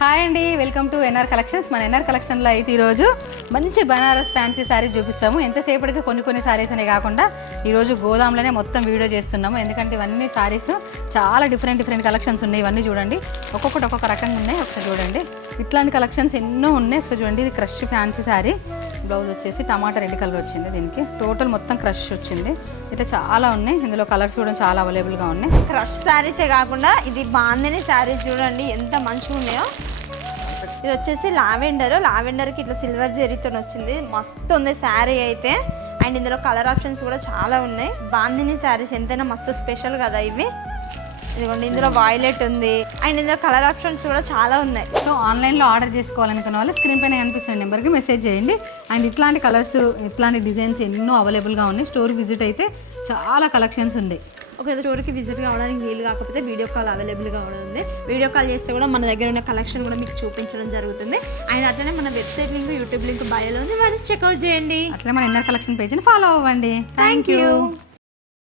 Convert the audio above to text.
Hi అండి, welcome to NR collections. మన NR కలెక్షన్లో అయితే ఈరోజు మంచి బనారస్ ఫ్యాన్సీ శారీ చూపిస్తాము. ఎంతసేపటికి కొన్ని శారీస్ అనే కాకుండా ఈరోజు గోదాంలోనే మొత్తం వీడియో చేస్తున్నాము. ఎందుకంటే ఇవన్నీ శారీస్ చాలా డిఫరెంట్ కలెక్షన్స్ ఉన్నాయి. ఇవన్నీ చూడండి, ఒక్కొక్కటి ఒక్కొక్క రకంగా ఉన్నాయి. ఒకసారి చూడండి, ఇట్లాంటి కలెక్షన్స్ ఎన్నో ఉన్నాయి. ఒకసారి చూడండి, ఇది క్రష్ ఫ్యాన్సీ శారీ. బ్లౌజ్ వచ్చేసి టమాటా రెడ్ కలర్ వచ్చింది. దీనికి టోటల్ మొత్తం క్రష్ వచ్చింది. అయితే చాలా ఉన్నాయి, ఇందులో కలర్స్ కూడా చాలా అవైలబుల్గా ఉన్నాయి. క్రష్ శారీసే కాకుండా ఇది బాందిని శారీస్ చూడండి ఎంత మంచిగా ఉన్నాయో. ఇది వచ్చేసి లావెండర్కి ఇట్లా సిల్వర్ జెరీతో వచ్చింది. మస్తు ఉంది శారీ అయితే. అండ్ ఇందులో కలర్ ఆప్షన్స్ కూడా చాలా ఉన్నాయి. బాందిని శారీస్ ఎంతైనా మస్తు స్పెషల్ కదా ఇవి. ఇదిగోండి, ఇందులో వాయిలెట్ ఉంది. అండ్ ఇందులో కలర్ ఆప్షన్స్ కూడా చాలా ఉన్నాయి. సో ఆన్లైన్లో ఆర్డర్ చేసుకోవాలనుకున్న వాళ్ళు స్క్రీన్ పైన కనిపిస్తున్న నెంబర్కి మెసేజ్ చేయండి. అండ్ ఇట్లాంటి కలర్స్, ఇట్లాంటి డిజైన్స్ ఎన్నో అవైలబుల్గా ఉన్నాయి. స్టోర్ విజిట్ అయితే చాలా కలెక్షన్స్ ఉంది. ఒకవేళ స్టోర్కి విజిట్ కావడానికి వీలు కాకపోతే వీడియో కాల్ అవైలబుల్గా కూడా ఉంది. వీడియో కాల్ చేస్తే కూడా మన దగ్గర ఉన్న కలెక్షన్ కూడా మీకు చూపించడం జరుగుతుంది. అండ్ అట్లనే మన వెబ్సైట్ లింక్, యూట్యూబ్ లింక్ బయోలో ఉంది, మరి చెక్అవుట్ చేయండి. అట్లనే మన ఎన్ఆర్ కలెక్షన్ పేజ్ని ఫాలో అవ్వండి. Thank you.